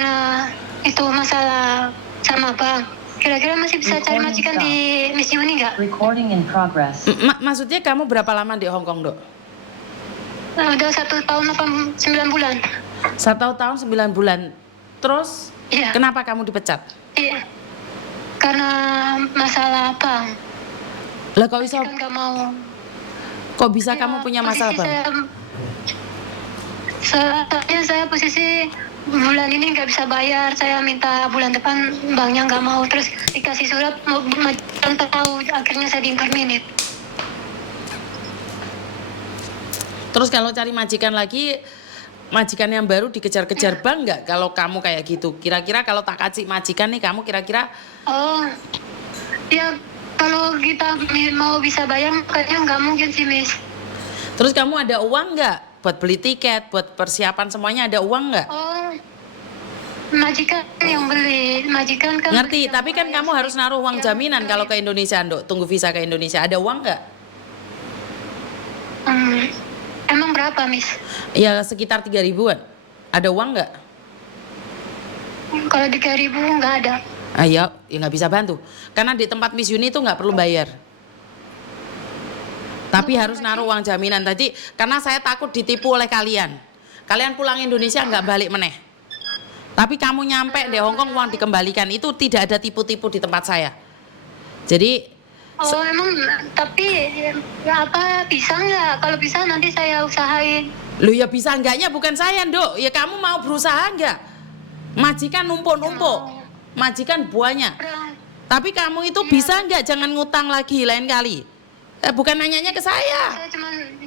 karena itu masalah sama bang. Kira-kira masih bisa cari majikan di Miss Uni nggak? Recording in progress. Maksudnya kamu berapa lama di Hong Kong, Dok? Udah 1 tahun 9 bulan. 1 tahun 9 bulan. Terus Iya. kenapa kamu dipecat? Iya. Karena masalah bang. Lah kok bisa? Kan nggak mau. Kok bisa Ya, kamu punya masalah, Bang? Saya posisi bulan ini nggak bisa bayar, saya minta bulan depan banknya nggak mau, terus dikasih surat mau majikan tahu, akhirnya saya diinterminate. Terus kalau cari majikan lagi, majikan yang baru dikejar-kejar bank nggak kalau kamu kayak gitu? Kira-kira kalau tak kasih majikan nih, kamu kira-kira? Oh, ya kalau kita mau bisa bayar kayaknya nggak mungkin sih, Miss. Terus kamu ada uang nggak buat beli tiket, buat persiapan semuanya, ada uang nggak? Oh, majikan yang beli, majikan kan. Ngerti, tapi kan kamu harus naruh uang jaminan kalau ke Indonesia, Dok. Tunggu visa ke Indonesia, ada uang nggak? Emang berapa, Miss? Ya sekitar 3.000-an. Ada uang nggak? Kalau 3.000 nggak ada. Ayo, ya nggak bisa bantu. Karena di tempat Miss Uni itu nggak perlu bayar. Tapi harus naruh uang jaminan tadi, karena saya takut ditipu oleh kalian. Kalian pulang Indonesia nggak balik meneh. Tapi kamu nyampe di Hong Kong uang dikembalikan, itu tidak ada tipu-tipu di tempat saya. Jadi Oh emang, tapi ya apa bisa nggak? Kalau bisa nanti saya usahain. Lu ya bisa enggaknya bukan saya, Dok. Ya kamu mau berusaha enggak? Majikan numpuk-numpuk. Majikan banyak. Tapi kamu itu bisa enggak jangan ngutang lagi lain kali. Bukan nanyanya ke saya. Saya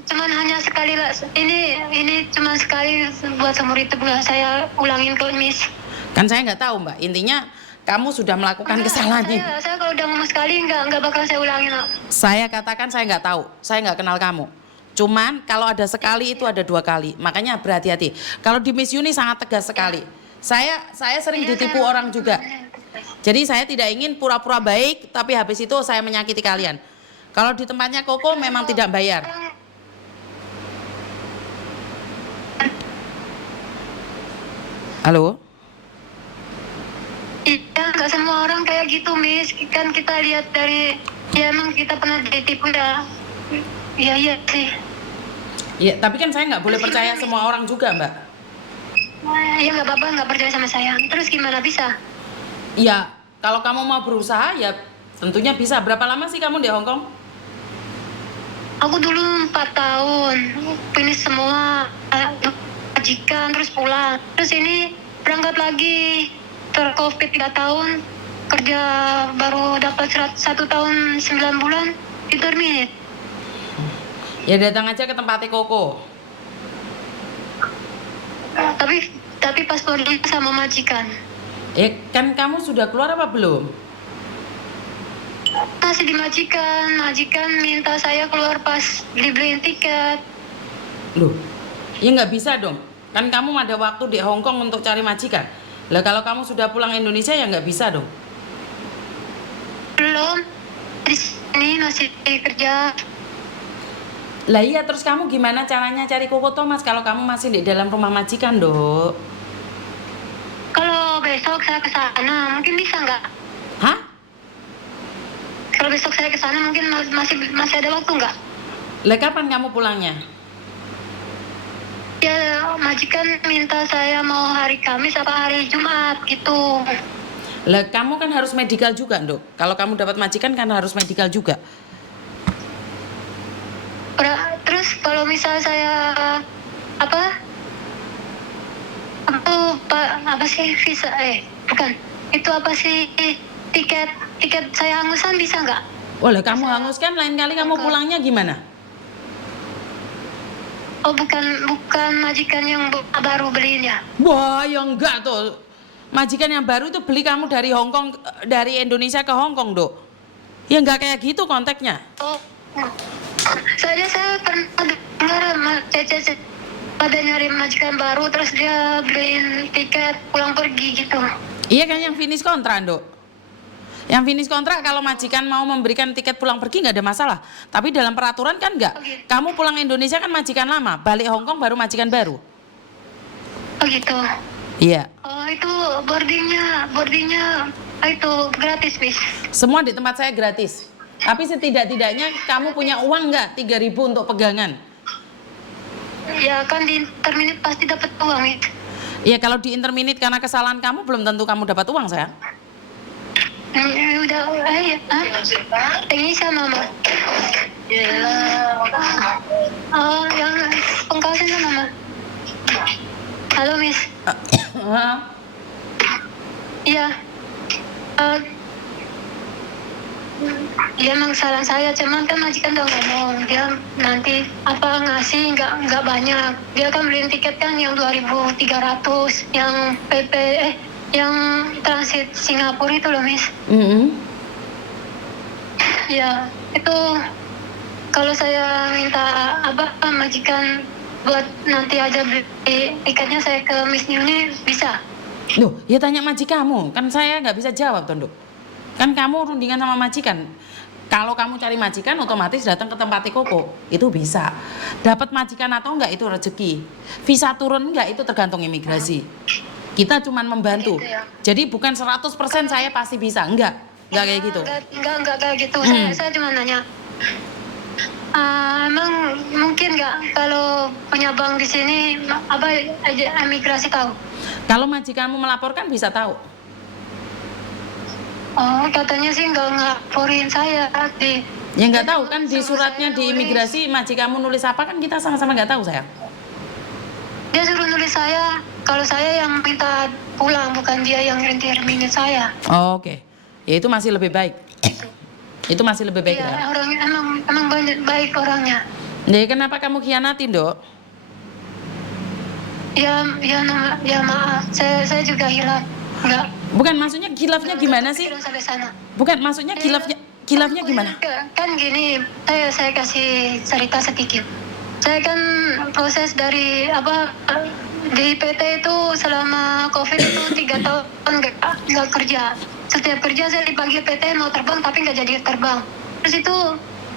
cuman hanya sekali lah. Ini cuma sekali buat seumur hidup, nggak saya ulangin ke Miss. Kan saya nggak tahu, Mbak. Intinya kamu sudah melakukan kesalahan ini. Saya kalau udah ngomong sekali nggak bakal saya ulangin. Saya katakan saya nggak tahu. Saya nggak kenal kamu. Cuman kalau ada sekali itu ada 2 kali. Makanya berhati-hati. Kalau di Miss Uni sangat tegas sekali. Saya sering ditipu orang juga. Jadi saya tidak ingin pura-pura baik tapi habis itu saya menyakiti kalian. Kalau di tempatnya Koko memang tidak bayar. Halo? Iya, nggak semua orang kayak gitu, Miss. Kan kita lihat dari, ya emang kita pernah ditipu ya. Iya sih. Ya, tapi kan saya nggak boleh percaya semua orang juga, Mbak. Ya nggak apa-apa, nggak percaya sama saya. Terus gimana bisa? Ya, kalau kamu mau berusaha ya tentunya bisa. Berapa lama sih kamu di Hong Kong? Aku dulu 4 tahun, finish semua majikan, terus pulang. Terus ini berangkat lagi, ter-COVID 3 tahun, kerja baru dapat 1 tahun 9 bulan, interminate. Ya datang aja ke tempatnya Koko. Tapi paspornya sama majikan. Kan kamu sudah keluar apa belum? Masih di majikan minta saya keluar pas dibeliin tiket. Loh, ya nggak bisa dong. Kan kamu ada waktu di Hong Kong untuk cari majikan. Lah kalau kamu sudah pulang Indonesia ya nggak bisa dong. Belum, di sini masih kerja. Lah iya, terus kamu gimana caranya cari Koko Thomas kalau kamu masih di dalam rumah majikan, Dok? Kalau besok saya ke sana, mungkin bisa nggak? Hah? Kalau besok saya ke sana mungkin masih ada waktu nggak? Lah kapan kamu pulangnya? Ya majikan minta saya mau hari Kamis apa hari Jumat gitu. Lah kamu kan harus medical juga, Dok. Kalau kamu dapat majikan kan harus medical juga. Terus kalau misal saya apa sih visa bukan itu apa sih tiket saya hangusan bisa nggak? Wah, lah kamu hanguskan lain kali kamu pulangnya gimana? Oh bukan majikan yang baru beliin ya? Wah, ya enggak tuh. Majikan yang baru itu beli kamu dari Hong Kong, dari Indonesia ke Hong Kong, Dok. Ya enggak kayak gitu konteksnya. Oh, saya pernah dengar Cece pada nyari majikan baru terus dia beliin tiket pulang pergi gitu. Iya kan yang finish kontrak, Dok. Yang finish kontrak kalau majikan mau memberikan tiket pulang pergi nggak ada masalah. Tapi dalam peraturan kan enggak. Okay. Kamu pulang Indonesia kan majikan lama, balik Hong Kong baru majikan baru. Oh gitu. Iya. Oh itu boardingnya itu gratis Miss. Semua di tempat saya gratis. Tapi setidak-tidaknya kamu punya uang nggak 3.000 untuk pegangan? Ya kan di interminit pasti dapat uang Miss. Iya, kalau di interminit karena kesalahan kamu belum tentu kamu dapat uang, sayang. Udah, ini sama mama. Oh, yang pengkasin sama mama. Halo Miss. Iya. Dia emang salah saya, cuman kan majikan udah ngomong dia nanti apa ngasih nggak banyak. Dia kan beliin tiket kan yang 2.300 yang PP yang transit Singapura itu loh Miss. Ya itu kalau saya minta apa majikan buat nanti aja beli tiketnya saya ke Miss Yuni bisa? Loh, ya tanya majikanmu, kan saya nggak bisa jawab, Tondo. Kan kamu rundingan sama majikan. Kalau kamu cari majikan, otomatis datang ke tempat Koko, itu bisa. Dapat majikan atau enggak itu rezeki. Visa turun enggak itu tergantung imigrasi. Kita cuman membantu. Gitu ya. Jadi bukan 100% saya pasti bisa, enggak kayak gitu. Enggak kayak gitu. Saya cuma nanya. Emang mungkin nggak kalau punya bank di sini apa imigrasi tahu? Kalau majikanmu melaporkan bisa tahu. Oh, katanya sih nggak ngelaporin saya di. Ya nggak tahu kan di Sama suratnya saya di nulis. imigrasi majikanmu nulis apa kan kita sama-sama nggak tahu, sayang. Dia suruh nulis saya kalau saya yang minta pulang bukan dia yang minit saya. Oh, oke. Ya itu masih lebih baik. Itu masih lebih baik, Iya, ya. orangnya emang baik orangnya. Jadi kenapa kamu khianatin, Dok? Ya maaf, saya juga hilaf. Enggak. Bukan, maksudnya khilafnya gimana sih? Belum sampai sana. Bukan, maksudnya khilafnya gimana? Kan gini, saya kasih cerita sedikit. Saya kan proses dari di PT itu selama COVID itu 3 tahun nggak kerja. Setiap kerja saya dipanggil PT mau terbang tapi nggak jadi terbang. Terus itu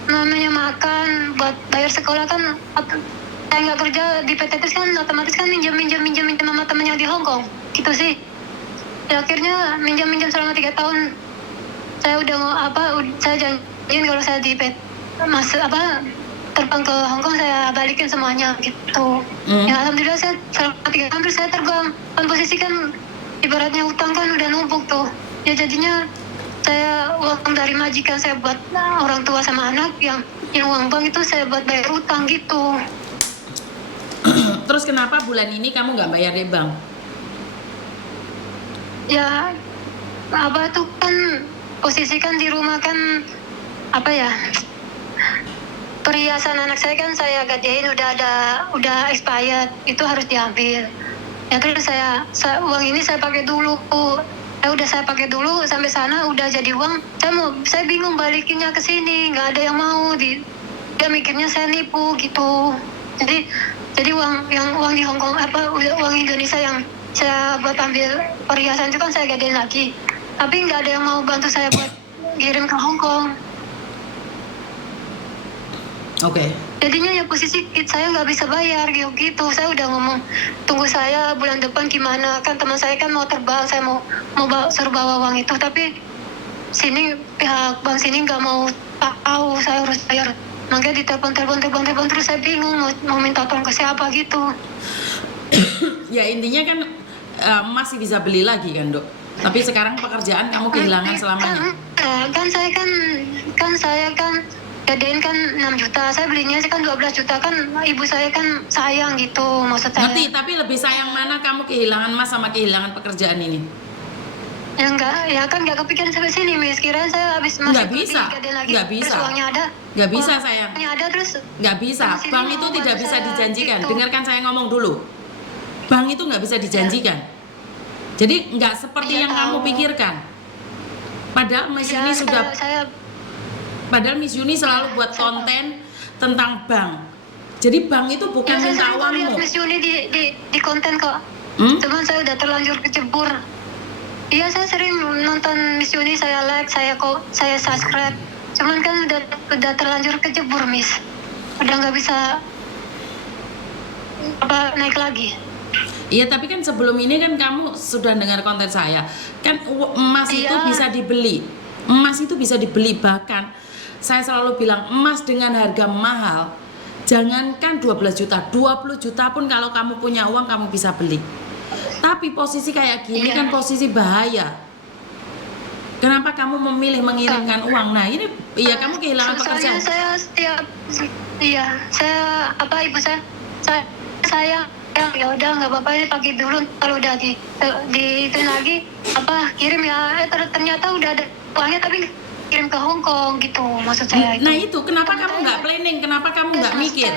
namanya makan buat bayar sekolah kan saya nggak kerja di PT terus kan otomatis kan minjem sama temennya di Hong Kong gitu sih. Ya akhirnya minjam selama 3 tahun. Saya udah saya janjiin kalau saya di PT terbang ke Hong Kong saya balikin semuanya gitu. Ya alhamdulillah saya selama 3 tahun terus saya terbang. Kan posisi kan ibaratnya utang kan udah numpuk tuh. Ya jadinya saya uang dari majikan saya buat orang tua sama anak yang uang bank itu saya buat bayar utang gitu. Terus kenapa bulan ini kamu nggak bayar di bank? Ya tuh kan posisi kan di rumah kan perhiasan anak saya kan saya gadein udah expired itu harus diambil. Ya terus saya uang ini saya pakai dulu. Saya pakai dulu sampai sana udah jadi uang. Saya bingung balikinnya ke sini, nggak ada yang mau dia mikirnya saya nipu gitu. Jadi uang di Hong Kong uang Indonesia yang saya buat ambil perhiasan itu kan saya gadein lagi. Tapi nggak ada yang mau bantu saya buat kirim ke Hong Kong. Oke. Jadinya ya posisi saya nggak bisa bayar gitu. Saya udah ngomong tunggu saya bulan depan gimana kan teman saya kan mau terbang saya mau suruh bawa uang itu tapi pihak bank sini nggak mau tahu saya harus bayar. Makanya ditelepon terus saya bingung mau minta tolong ke siapa gitu. Ya intinya kan masih bisa beli lagi kan, Dok. Tapi sekarang pekerjaan kamu kehilangan selamanya. Saya kan gadein kan 6 juta, saya belinya sih kan 12 juta kan ibu saya kan sayang gitu maksud saya. Ngerti, tapi lebih sayang mana kamu kehilangan Mas sama kehilangan pekerjaan ini? Ya kan nggak kepikiran sampai sini Miss, kirain saya habis masuk Nggak bisa, nggak bisa. terus uangnya ada. Nggak bisa sayang. Uangnya ada terus. Nggak bisa, Masih bank mau itu tidak bantu bisa saya dijanjikan. gitu. Dengarkan saya ngomong dulu. Bank itu nggak bisa dijanjikan. Jadi nggak seperti Iya, yang kamu tahu. pikirkan. Padahal Miss Yuni sudah Padahal Miss Yuni selalu buat konten tentang bank. Jadi bank itu bukan saya minta sering lihat uangmu. Miss Yuni di konten kok. Cuman saya udah terlanjur kecebur. Iya saya sering nonton Miss Yuni, saya like, saya subscribe. Cuman kan udah terlanjur kecebur Miss. Udah nggak bisa naik lagi. Iya, tapi kan sebelum ini kan kamu sudah dengar konten saya. Kan emas itu Iya. bisa dibeli. Emas itu bisa dibeli, bahkan saya selalu bilang emas dengan harga mahal. Jangankan 12 juta, 20 juta pun kalau kamu punya uang kamu bisa beli. Tapi posisi kayak gini Iya. kan posisi bahaya. Kenapa kamu memilih mengirimkan uang? Nah, ini iya kamu kehilangan Soalnya pekerjaan. saya setiap saya ibu saya ya udah nggak apa-apa ini pakai dulu, kalau udah di itu lagi kirim ya, ternyata udah ada uangnya tapi kirim ke Hong Kong gitu, maksud saya itu. Nah itu kenapa kamu nggak planning? Kenapa kamu nggak mikir?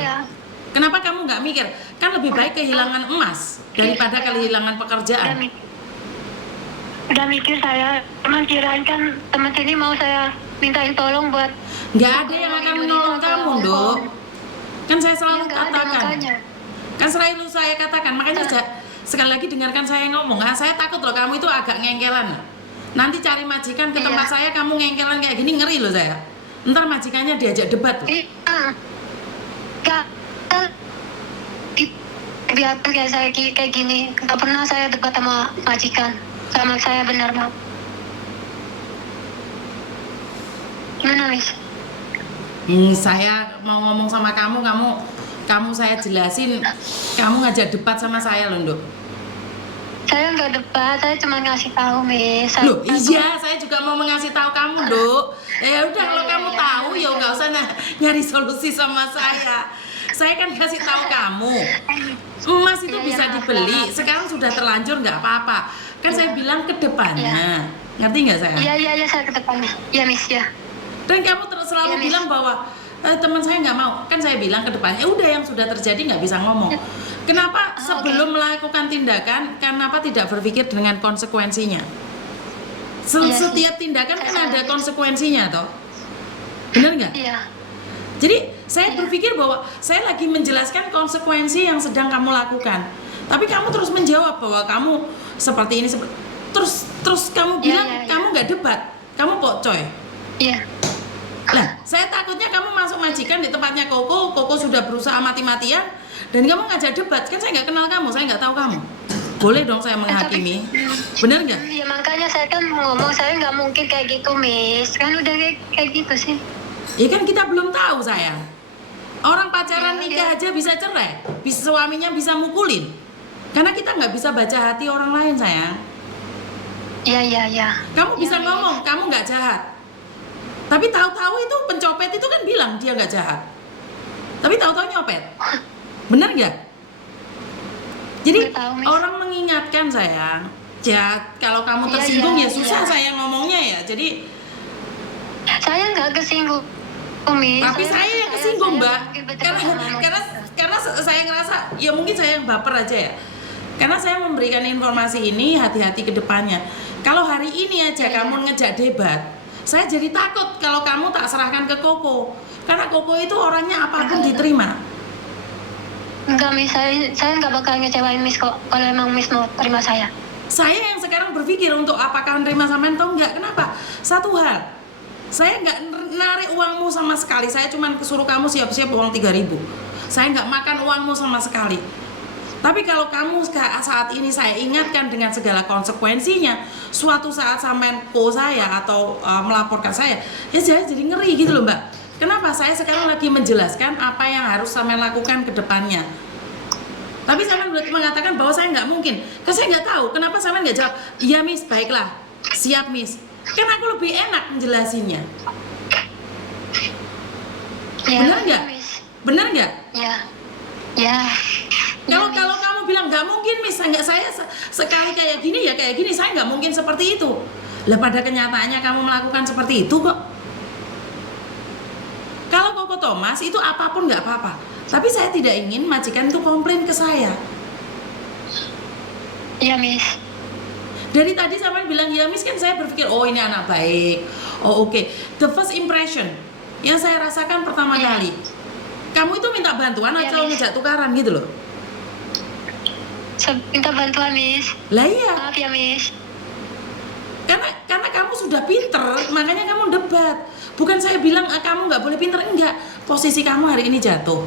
Kenapa kamu nggak mikir? Kan lebih baik kehilangan emas daripada kehilangan pekerjaan. Udah mikir saya, teman kirain kan teman sini mau saya mintain tolong buat Nggak ada yang akan menolong kamu, Dok. Kan saya selalu nggak ada, katakan. makanya. Kan selalu saya katakan, makanya sekali lagi dengarkan saya ngomong. Saya takut loh kamu itu agak ngengkelan. Nanti cari majikan ke tempat saya, kamu ngengkelan kayak gini, ngeri loh saya. Ntar majikannya diajak debat loh. Biarpun kayak saya kayak gini, nggak pernah saya debat sama majikan, sama saya benar mau. Gimana, Miss? Saya mau ngomong sama kamu saya jelasin, kamu ngajak debat sama saya loh, Dok. Saya nggak debat, saya cuma ngasih tahu, Miss. Loh, iya, saya juga mau ngasih tahu kamu, Dok. Ya udah, kalau kamu tahu ya nggak usah nyari solusi sama saya. Saya kan kasih tahu kamu, emas itu bisa dibeli. Sekarang sudah terlanjur, nggak apa-apa. Kan saya bilang ke depannya, ngerti nggak saya? Iya, saya ke depannya. Iya, Miss, ya. Dan kamu selalu bilang bahwa teman saya nggak mau. Kan saya bilang ke depannya, udah yang sudah terjadi nggak bisa ngomong. Kenapa sebelum melakukan tindakan, kenapa tidak berpikir dengan konsekuensinya? Setiap tindakan kan ada konsekuensinya, toh? Benar nggak? Iya. Jadi saya berpikir bahwa saya lagi menjelaskan konsekuensi yang sedang kamu lakukan. Tapi kamu terus menjawab bahwa kamu seperti ini, terus kamu bilang kamu nggak debat, kamu pokcoy. Iya. Lah, saya takutnya kamu masuk majikan di tempatnya Koko sudah berusaha mati-matian, dan kamu ngajak debat. Kan saya nggak kenal kamu, saya nggak tahu kamu. Boleh dong saya menghakimi, benar nggak? Ya makanya saya kan ngomong, saya nggak mungkin kayak gitu, Miss. Kan udah kayak gitu sih. Ya kan kita belum tahu saya. Orang pacaran nikah aja bisa cerai, suaminya bisa mukulin. Karena kita nggak bisa baca hati orang lain, sayang. Iya. Kamu bisa ngomong, kamu nggak jahat. Tapi tahu-tahu itu pencopet itu kan bilang dia nggak jahat. Tapi tahu-tahu nyopet. Bener nggak? Jadi orang mengingatkan, sayang. Ya kalau kamu tersinggung ya susah saya ngomongnya ya. Jadi saya nggak kesinggung, Miss. Tapi saya yang kesinggung, Mbak. Karena saya ngerasa ya mungkin saya yang baper aja ya. Karena saya memberikan informasi ini, hati-hati ke depannya. Kalau hari ini aja kamu ngejak debat, saya jadi takut kalau kamu tak serahkan ke Koko. Karena Koko itu orangnya apapun diterima. Enggak, Miss, saya nggak bakal ngecewain Miss kok kalau emang Miss mau terima saya. Saya yang sekarang berpikir untuk apakah nerima sampean atau enggak. Kenapa? Satu hal, saya nggak narik uangmu sama sekali. Saya cuma suruh kamu siap-siap uang 3.000. Saya nggak makan uangmu sama sekali. Tapi kalau kamu saat ini saya ingatkan dengan segala konsekuensinya, suatu saat sampean saya atau melaporkan saya, ya saya jadi ngeri gitu loh, Mbak. Kenapa? Saya sekarang lagi menjelaskan apa yang harus sampean lakukan ke depannya. Tapi sampean mengatakan bahwa saya nggak mungkin. Kan saya nggak tahu kenapa sampean nggak jawab. Iya, Miss, baiklah, siap, Miss. Kan aku lebih enak menjelasinnya. Ya, benar nggak? Benar nggak? Ya. Kalau kamu bilang nggak mungkin, Miss, nggak, saya sekali kayak gini ya kayak gini, saya nggak mungkin seperti itu. Lah pada kenyataannya kamu melakukan seperti itu kok. Kalau Koko Thomas itu apapun nggak apa-apa. Tapi saya tidak ingin majikan itu komplain ke saya. Iya, Miss. Dari tadi sampean bilang ya, Miss, kan saya berpikir oh ini anak baik. Oh oke. The first impression yang saya rasakan pertama kali, kamu itu minta bantuan atau ngejak tukaran gitu loh? Minta bantuan, Miss. Lah iya. Maaf ya, Miss. Karena kamu sudah pinter, makanya kamu debat. Bukan saya bilang kamu nggak boleh pinter, enggak. Posisi kamu hari ini jatuh.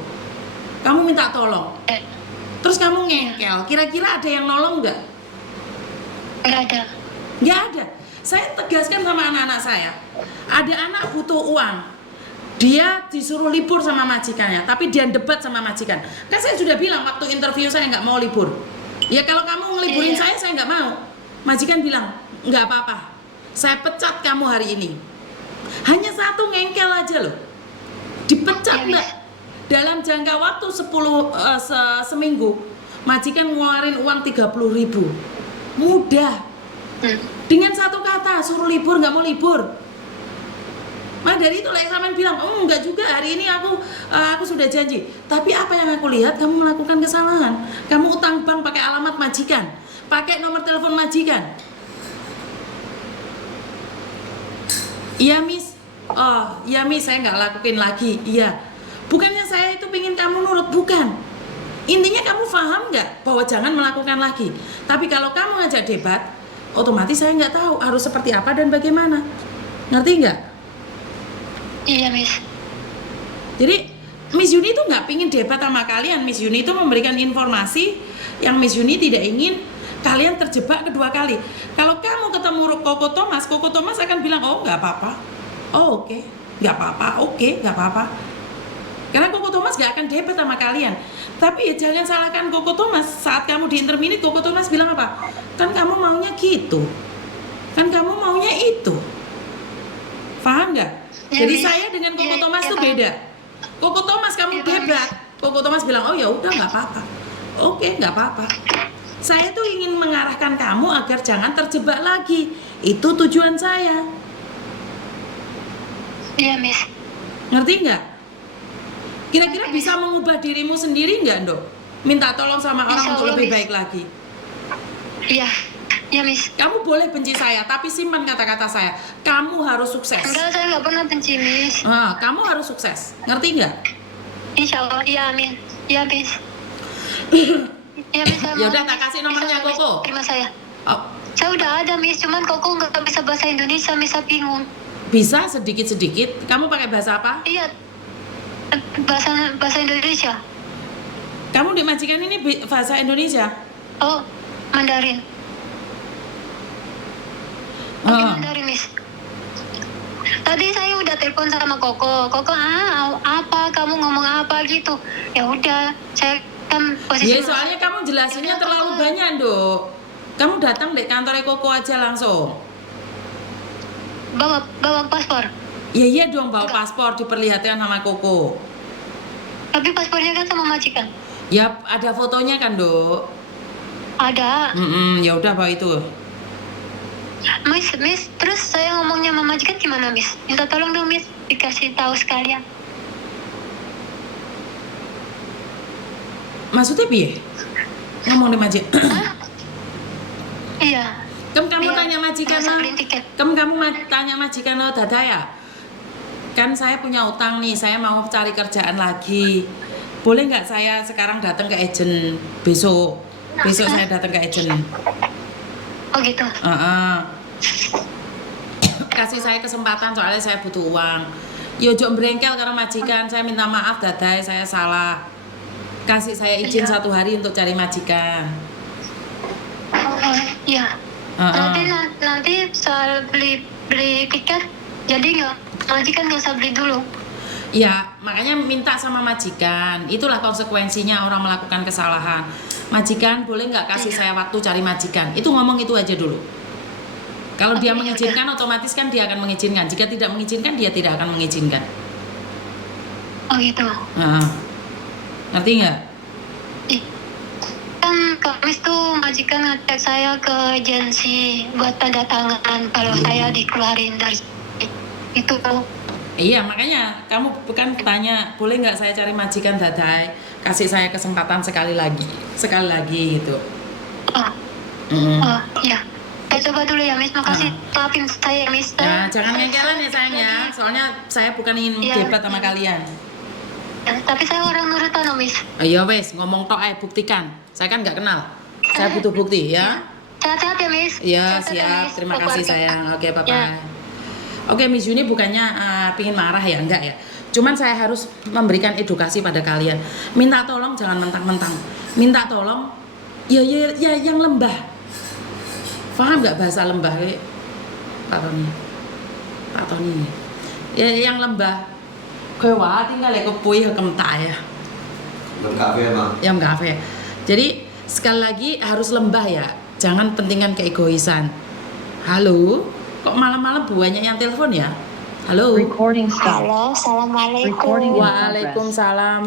Kamu minta tolong. Terus kamu ngengkel, kira-kira ada yang nolong nggak? Nggak ada. Nggak ada. Saya tegaskan sama anak-anak saya, ada anak butuh uang, dia disuruh libur sama majikannya, tapi dia debat sama majikan. Kan saya sudah bilang waktu interview saya nggak mau libur. Ya kalau kamu ngeliburin Iya. saya nggak mau. Majikan bilang, nggak apa-apa, saya pecat kamu hari ini. Hanya satu ngengkel aja loh, dipecat Iya, mbak. Dalam jangka waktu 10 seminggu, majikan ngeluarin uang 30.000. Mudah. Dengan satu kata, suruh libur, nggak mau libur. Nah dari itu Eksamen bilang, enggak juga, hari ini aku sudah janji. Tapi apa yang aku lihat, kamu melakukan kesalahan. Kamu utang bank pakai alamat majikan, pakai nomor telepon majikan. Iya Miss, oh iya Miss, saya nggak lakuin lagi. Iya, bukannya saya itu pingin kamu nurut, bukan. Intinya kamu paham nggak bahwa jangan melakukan lagi. Tapi kalau kamu ngajak debat, otomatis saya nggak tahu harus seperti apa dan bagaimana. Ngerti nggak? Iya, Miss. Jadi Miss Yuni itu nggak pingin debat sama kalian. Miss Yuni itu memberikan informasi yang Miss Yuni tidak ingin kalian terjebak kedua kali. Kalau kamu ketemu Koko Thomas akan bilang, oh nggak apa-apa. Oh oke, nggak apa-apa. Oke, nggak apa-apa. Karena Koko Thomas nggak akan debat sama kalian. Tapi ya jangan salahkan Koko Thomas. Saat kamu di interminute, Koko Thomas bilang apa? Kan kamu maunya gitu. Kan kamu maunya itu. Paham nggak? Ya, Jadi Miss. saya dengan Koko Ya, Thomas ya, tuh paham. beda. Koko Thomas kamu Ya, paham, debat. Koko Thomas bilang, oh ya udah nggak apa-apa. Oke, nggak apa-apa. Saya tuh ingin mengarahkan kamu agar jangan terjebak lagi. Itu tujuan saya. Iya, Miss. Ngerti nggak? Kira-kira bisa mengubah dirimu sendiri nggak, Dok? Minta tolong sama orang Insya untuk Allah, lebih Miss. baik lagi. Iya. Iya, Miss. Kamu boleh benci saya, tapi simpan kata-kata saya. Kamu harus sukses. Enggak, saya nggak pernah benci, Miss. Kamu harus sukses. Ngerti nggak? Insya Allah. Iya, Amin. Iya, Miss. Iya, Miss. saya Ya mau, udah, tak Miss. kasih nomornya, Bisa, Miss, Koko. terima saya. Oh, Saya udah ada, Miss. Cuman Koko nggak bisa bahasa Indonesia, Miss. Saya bingung. bisa sedikit-sedikit. Kamu pakai bahasa apa? Iya. Bahasa Indonesia. Kamu di majikan ini bahasa Indonesia? Oh, Mandarin. Oke, Oh. Mandarin, Miss. Tadi saya udah telepon sama Koko. Koko, apa? Kamu ngomong apa gitu? Ya udah, saya kan posisi. Ya soalnya kamu jelasinnya terlalu banyak, Dok. Kamu datang di kantornya Koko aja langsung. bawa paspor. Ya iya dong, bawa paspor diperlihatkan sama Koko. Tapi paspornya kan sama majikan. Ya ada fotonya kan, Dok. Ada. Ya udah bawa itu. Miss, terus saya ngomongnya sama majikan gimana, Miss? Minta tolong dong, Miss, dikasih tahu sekalian. Maksudnya piye? Ngomong di majikan. Iya. Kamu Iya, tanya majikan sama lo. beliin tiket. Kamu tanya majikan lo, Dada ya? Kan saya punya utang nih, saya mau cari kerjaan lagi. Boleh nggak saya sekarang datang ke agent besok? Besok saya datang ke agent. Oh gitu. Kasih saya kesempatan soalnya saya butuh uang. Yo jok berengkel karena majikan, saya minta maaf Dadai, saya salah. Kasih saya izin Iya. 1 hari untuk cari majikan. Oh, iya. Nanti soal beli tiket, jadi nggak, majikan nggak usah beli dulu. Ya, makanya minta sama majikan. Itulah konsekuensinya orang melakukan kesalahan. Majikan, boleh nggak kasih Iya. saya waktu cari majikan? Itu ngomong itu aja dulu. Kalau dia Oke, mengizinkan, otomatis kan dia akan mengizinkan. Jika tidak mengizinkan, dia tidak akan mengizinkan. Oh gitu. Ngerti nggak? Ih, kan Kamis tuh majikan ngecek saya ke agensi buat tanda tangan kalau saya dikeluarin dari itu. Iya, makanya kamu bukan tanya, boleh nggak saya cari majikan Dadai? Kasih saya kesempatan sekali lagi gitu. Oh, oh iya. Saya coba dulu ya, Miss. Makasih. Maafin saya, Miss. Nah, jangan ngengkelan ya sayang ya. Soalnya saya bukan ingin Iya. debat sama kalian. Tapi saya orang nurutan, Miss. Iya wes, ngomong tok buktikan. Saya kan nggak kenal. Saya butuh bukti ya. Sehat-sehat ya, Miss. Iya Sehat-sehat ya, siap. Miss. Terima Keluarga. kasih sayang. Oke bye Ya. bye. Oke Miss Yuni bukannya pingin marah ya, enggak ya. Cuman saya harus memberikan edukasi pada kalian. Minta tolong jangan mentang-mentang. Minta tolong ya yang lembah. Paham nggak bahasa lembah Pak Tony? Pak Tony. Ya yang lembah. Kowe wae tinggal ya kepuih kentak ya. Lengkap ya, Bang. Yang kafe. Jadi sekali lagi harus lembah ya. Jangan pentingan keegoisan. Halo, kok malam-malam banyak yang telepon ya? Halo. Recording stopped. Halo, assalamualaikum. Recording in progress. Waalaikumsalam.